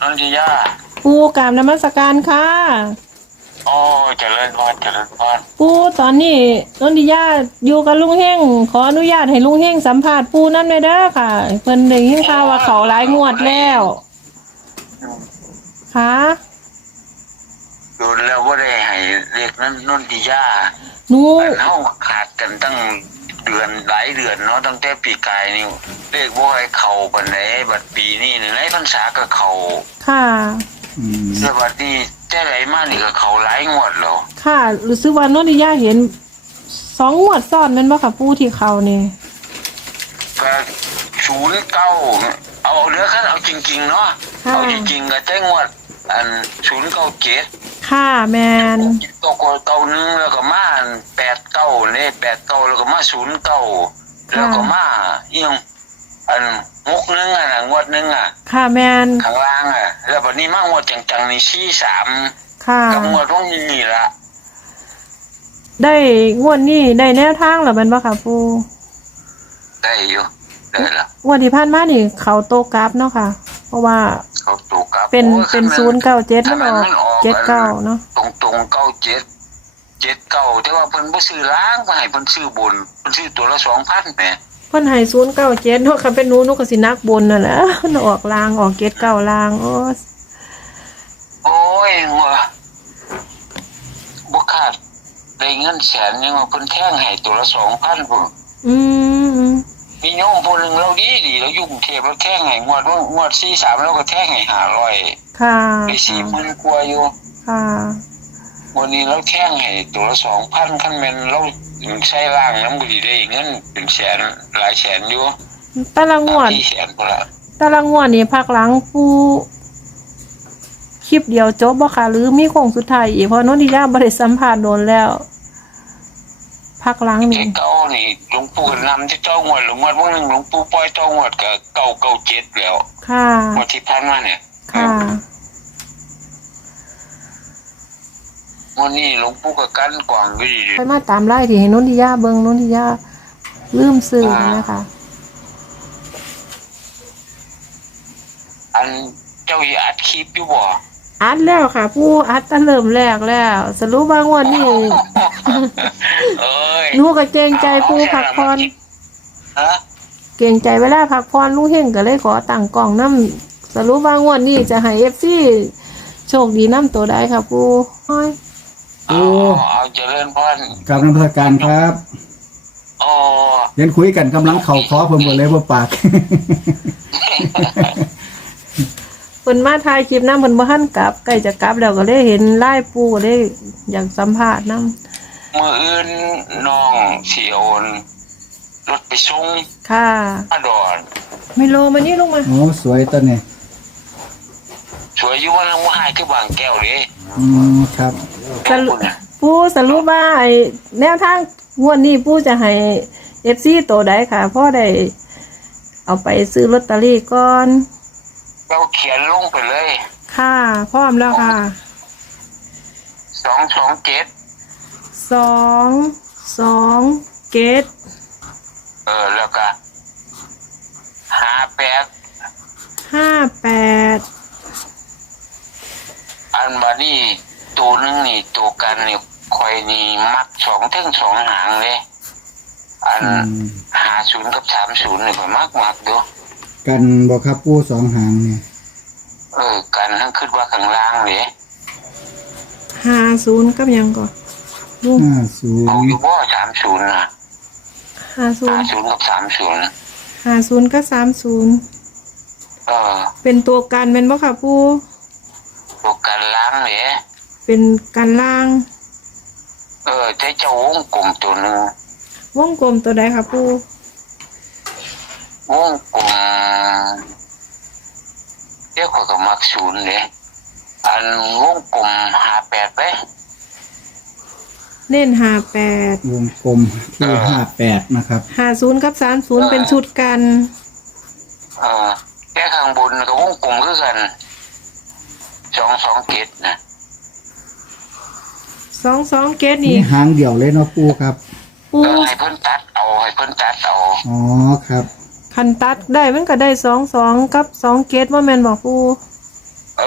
นทิยาปูกราบนมัสการค่ะโอ้เจริญพรเจริญพรปูตอนนี้นนทิยาอยู่กับลุงเฮงขออนุญาตให้ลุงเฮงสัมภาษณ์ปูนั่นเลยเด้อค่ะเพิ่นได้ยินข่าวว่าเขาหลายงวดแล้วค่ะดูแล้วว่าได้ให้เรียกนั้นนนทิยาหนูเฮาขาดกันตั้งเดือนหลายเดือนเนาะตั้งแต่ปีกายนี่เรียกว่าให้เข้าปานใดบัดปีนี้นี่ในพรรษาก็เข้าค่ะแต่บัดนี้แต่ไหลมานี่ก็เข้าหลายงวดแล้วค่ะรู้สึกว่านนทิยาเห็น2 งวดซ้อนแม่นบ่ค่ะปูที่เขานี่ก็09เอาเด้อคันเอาจริงๆเนาะเอาจริงๆก็แต่งวดอัน097 ค่ะแมน 91แล้วก็มา89นี่89แล้วก็มา09แล้วก็มาอีหยังอัน61อ่ะงวดนึงอ่ะค่ะแมนข้างล่างอ่ะแล้วบัดนี้มางวดจังๆนี่43 ค่ะกับงวดของนี่ล่ะได้งวดนี้ได้แนวทางแล้วแม่นบ่ค่ะปูได้อยู่ได้ละงวดที่ผ่านมานี่เขาโตกราฟเนาะค่ะเพราะว่าเขาถูกครับเป็น097มันออก79เนาะตรง9779แต่ว่าเพิ่นบ่ซื้อล้างเพิ่นให้เพิ่นซื้อบนเพิ่นซื้อตัวละ 2,000 แหมเพิ่นให้097เนาะคันเป็นหนูก็สินักบนนั่นแหละมันออกลางออก79ลางโอ้ยบ่ขาดได้เงินแสนยังว่าเพิ่นแท่งให้ตัวละ 2,000 พุ่นมีโยมผู้นึงเราดีเราอยู่กรุงเทพเราแท่งให้งวด43เราก็แท่งให้500 ค่ะได้ 40,000 กว่าอยู่ค่ะวันนี้เราแท่งให้ตัวละ 2,000 คันแม่นเราใช้ล่างนำบ่ได้เงินเป็นแสนหลายแสนอยู่แต่ละงวดแสนพุ่นล่ะแต่ละงวดนี่ภาคหลังปูคลิปเดียวจบบ่ค่ะหรือมีโค้งสุดท้ายอีกเพราะโน้นที่ย่าบ่ได้สัมภาษณ์โดนแล้วภาคหลังนี่เก่านี่หลวงปู่นำที่เจ้างวดหลวงพ่อนึงหลวงปู่ปล่อยเจ้างวดก็997แล้วค่ะงวดที่ผ่านมาเนี่ยค่ะวันนี้หลวงปู่ก็กั้นกว้างอยู่ดีไปมาตามไล่ที่ให้โน้นที่ย่าเบิ่งโน้นที่ย่าลืมซื้อนะคะอันเจ้าอัดคลิปอยู่บ่อัดแล้วค่ะผู้อัดตั้งเริ่มแรกแล้วสรุปว่างวดนี้หนูก็เกรงใจผู้พักผ่อนเกรงใจเวลาพักผ่อนลูกเฮงก็เลยขอตั้งกล่องน้ำสรุปว่างวดนี้จะให้ FC โชคดีน้ำตัวได้ค่ะผู้เอาเจริญพรกับนมัสการครับเรียนคุยกันกำลังเข่าคอผมหมดเลยบ่ปากเพิ่นมาถ่ายคลิปนำเพิ่นบ่ทันกลับใกล้จะกลับแล้วก็เลยเห็นไลน์ปูก็เลยอยากสัมภาษณ์นำมื้ออื่นน้องสิโอนรถไปส่งค่ะมาดอนไม่โลมานี่ลงมาโอ้สวยตัวนี้สวยอยู่ว่าน้ำหายคือบางแก้วเด้ครับปูสรุปว่าไอ้แนวทางงวดนี้ปูจะให้ FC ตัวใดค่ะพอได้เอาไปซื้อลอตเตอรี่ก่อนเราเขียนลงไปเลยค่ะพร้อมแล้วค่ะ 227แล้วก็ 58 อันบัดนี้ตัวนึงนี่ตัวกันนี่ข่อยนี่มัก2ถึง2หางเลยอัน50กับ30นี่ข่อยมักดูกันบ่ครับปู2หางนี่กันทั้งคิดว่าข้างล่างนี่ 50กับหยังก่อน 50 เอาอยู่บ่30น่ะ 50 กับ30 50กับ30เป็นตัวกันแม่นบ่ค่ะปู่ตัวกันล่างนี่เป็นกันล่างแต่เจ้าวงกลมตัวนึงวงกลมตัวใดค่ะปู่วงกลมเดี๋ยวก็มัก0เลยอันวงกลม58ไปเน้น58 วงกลมที่58นะครับ 50กับ30เป็นชุดกันแค่ข้างบนก็วงกลมคือกัน227นะ 227นี่หางเดียวเลยเนาะปู่ครับให้เพิ่นตัดเอาอ๋อครับคันตัดได้มันก็ได้22กับ27บ่แม่นบ่ปู่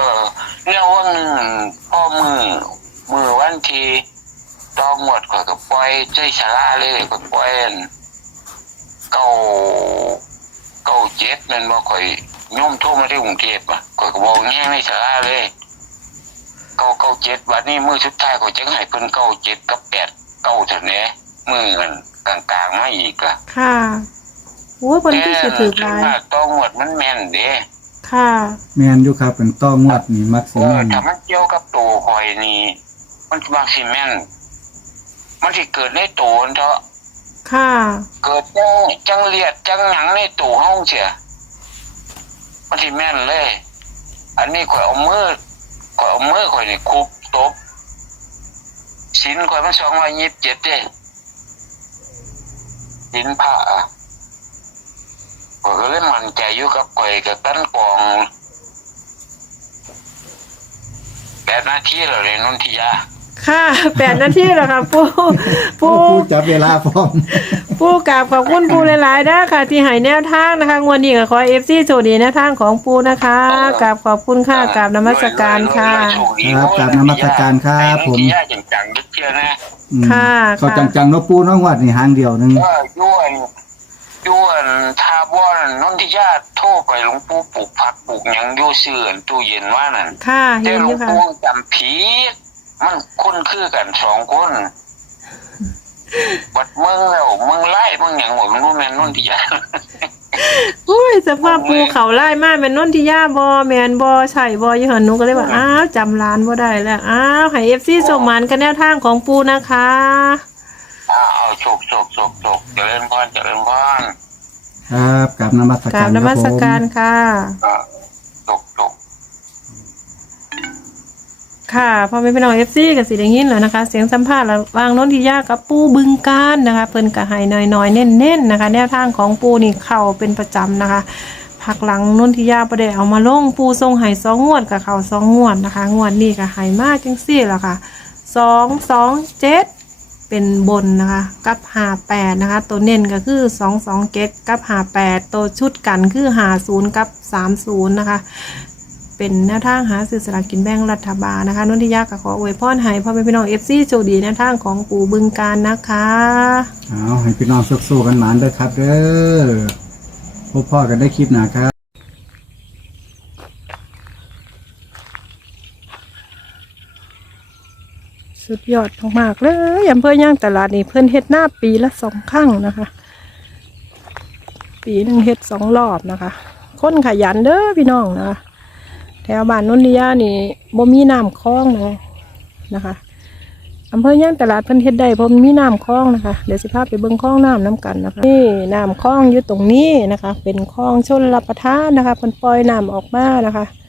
เนี่ยว่าหนึ่งพ่อมือวันทีต้องหมดก็ปล่อยใจชาลาเลยก็ปล่อยเก้าเจ็ดนั่นบ่ค่อยย่อมโทรมาที่กรุงเทพอ่ะก็บอกแง่ไม่ชาลาเลยเก้าเจ็ดวันนี้มือสุดท้ายก็จังให้เพิ่นเก้าเจ็ดกับ8 9เท่านี้มือกันกลางๆมาอีกอ่ะค่ะโอ้ยคนที่จะถือลายต้องหมดมันแม่นเด้ค่ะแม่นอยู่ครับเป็นต้องวัดนี่มักสิแม่นถ้ามันเกี่ยวกับตัวคอยนี่มันมักสิแม่นมันสิเกิดในตัวเถาะค่ะเกิดจังเลียดจังหยังในตัวเฮาเสียมันสิแม่นเลยอันนี้ข่อยเอามือข่อยนี่คุบตบศีลข่อยมัน227เด้ศีลพระอ่ะข่อยก็เลยมั่นใจอยู่กับข่อยกับตั้นกอง8 นาทีแล้วเลยนนทิยาค่ะ8 นาทีแล้วค่ะปูจับเวลาพร้อมปูกราบขอบคุณปูหลายๆนะค่ะที่ให้แนวทางนะคะงวดนี้ก็ขอ FC โชคดีแนวทางของปูนะคะกราบขอบคุณค่ะกราบนมัสการค่ะครับกราบนมัสการครับผมจังๆเชื่อนะค่ะเขาจังๆเนาะปูน้องวัดนี่หางเดียวนึงย้วนทาบ่นนทิยาโทรไปหลวงปู่ปลูกผักปลูกหยังอยู่ซื่อตู้เย็นว่านั่นค่ะเห็นอยู่ค่ะหลวงปู่จำผีมันคุ้นคือกัน2 คนบัดเมืองแล้วเมืองไล่เมืองหยังหมดมันบ่แม่นนนทิยาโอ้ยสภาพปูเขาไล่มาแม่นนนทิยาบ่แม่นบ่ใช่บ่อยู่หั่นหนูก็เลยว่าอ้าวจำร้านบ่ได้แล้วอ้าวให้ FC ส่งหมานกันแนวทางของปูนะคะเอาโชคเจริญพรครับกราบนมัสการกราบนมัสการค่ะค่ะพอไม่เป็นน้อง FC กับสิได้ยินแล้วนะคะเสียงสัมภาษณ์ระหว่างนนทิยากับปูบึงการนะคะเพิ่นก็ให้น้อยๆเน้นๆนะคะแนวทางของปูนี่เข้าเป็นประจำนะคะพักหลังนนทิยาบ่ได้เอามาลงปูทรงให้2 งวดกับเข้า2 งวดนะคะงวดนี้ก็ให้มาจังซี่ล่ะค่ะ227เป็นบนนะคะกับ58นะคะตัวเน้นก็คือ227กับ58ตัวชุดกันคือ50กับ30นะคะเป็นแนวทางหาซื้อสลากกินแบ่งรัฐบาลนะคะนนทิยาก็ขออวยพรให้พ่อแม่พี่น้อง FC โชคดีแนวทางของปู่บึงการนะคะเอาให้พี่น้องสู้ๆกันหมานเด้อครับเด้อพบพ่อกันได้คลิปหน้าครับสุดยอดมากๆเลยอำเภอย่างตลาดนี่เพิ่นเฮ็ดหน้าปีละ2 ครั้งนะคะปีนึงเฮ็ด2 รอบนะคะคนขยันเด้อพี่น้องนะคะแถวบ้านนนทิยานี่บ่มีน้ำคลองเลยนะคะอำเภอย่างตลาดเพิ่นเฮ็ดได้เพราะมีน้ำคลองนะคะเดี๋ยวสิพาไปเบิ่งคลองน้ำน้ำกันนะคะนี่น้ำคลองอยู่ตรงนี้นะคะเป็นคลองชลประทานนะคะเพิ่นปล่อยน้ำออกมานะคะ